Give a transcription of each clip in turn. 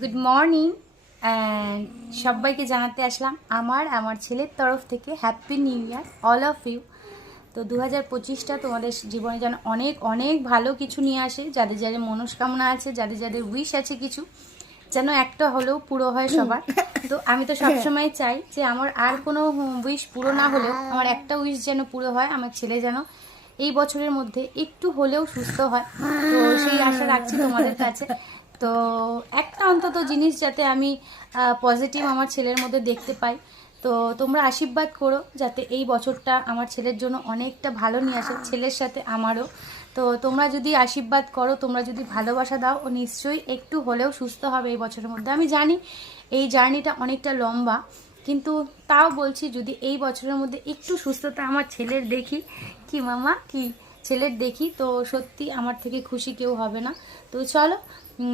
Good morning and সবাইকে জানাতে আসলাম আমার ছেলের তরফ থেকে happy new year all of you. তো 2025টা তোমাদের জীবনে যেন অনেক অনেক ভালো কিছু নিয়ে আসে, যাদের যাদের মনস্কামনা আছে, যাদের যাদের উইশ আছে কিছু, যেন একটা হলেও পুরো হয় সবার। তো আমি তো সবসময় চাই যে আমার আর কোনো উইশ পুরো না হলেও আমার একটা উইশ যেন পুরো হয়, আমার ছেলে যেন এই বছরের মধ্যে একটু হলেও সুস্থ হয়। তো সেই আশা রাখছি তোমাদের কাছে। তো একটা অন্তত জিনিস যাতে আমি পজিটিভ আমার ছেলের মধ্যে দেখতে পাই। তো তোমরা আশীর্বাদ করো যাতে এই বছরটা আমার ছেলের জন্য অনেকটা ভালো নিয়ে আসে, ছেলের সাথে আমারও। তো তোমরা যদি আশীর্বাদ করো, তোমরা যদি ভালোবাসা দাও, ও নিশ্চয়ই একটু হলেও সুস্থ হবে এই বছরের মধ্যে। আমি জানি এই জার্নিটা অনেকটা লম্বা, কিন্তু তাও বলছি যদি এই বছরের মধ্যে একটু সুস্থতা আমার ছেলের দেখি, কি মামা কি ছেলের দেখি, তো সত্যি আমার থেকে খুশি কেউ হবে না। তো চলো,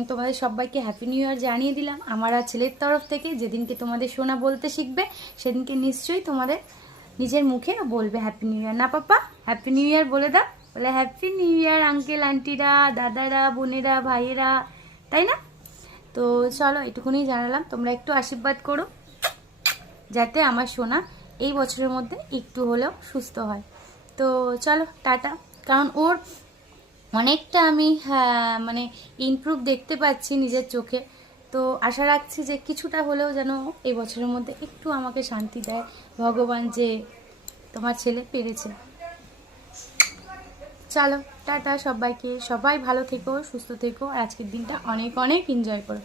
তোমাদের সবাইকে হ্যাপি নিউ ইয়ার জানিয়ে দিলাম আমার আর ছেলের তরফ থেকে। যেদিনকে তোমাদের সোনা বলতে শিখবে সেদিনকে নিশ্চয়ই তোমাদের নিজের মুখে বলবে হ্যাপি নিউ ইয়ার, না পাপা? হ্যাপি নিউ ইয়ার বলে দাও, বলে হ্যাপি নিউ ইয়ার আঙ্কেল আন্টিরা, দাদারা, বোনেরা, ভাইয়েরা, তাই না? তো চলো, এটুকুনি জানালাম, তোমরা একটু আশীর্বাদ করো যাতে আমার সোনা এই বছরের মধ্যে একটু হলেও সুস্থ হয়। তো চলো টাটা। কারণ ওর অনেকটা আমি মানে ইমপ্রুভ দেখতে পাচ্ছি নিজের চোখে। তো আশা রাখছি যে কিছুটা হলেও যেন এই বছরের মধ্যে একটু আমাকে শান্তি দেয় ভগবান, যে তোমার ছেলে পেরেছে। চলো টাটা সবাইকে, সবাই ভালো থেকো, সুস্থ থেকো, আর আজকের দিনটা অনেক অনেক এনজয় করো।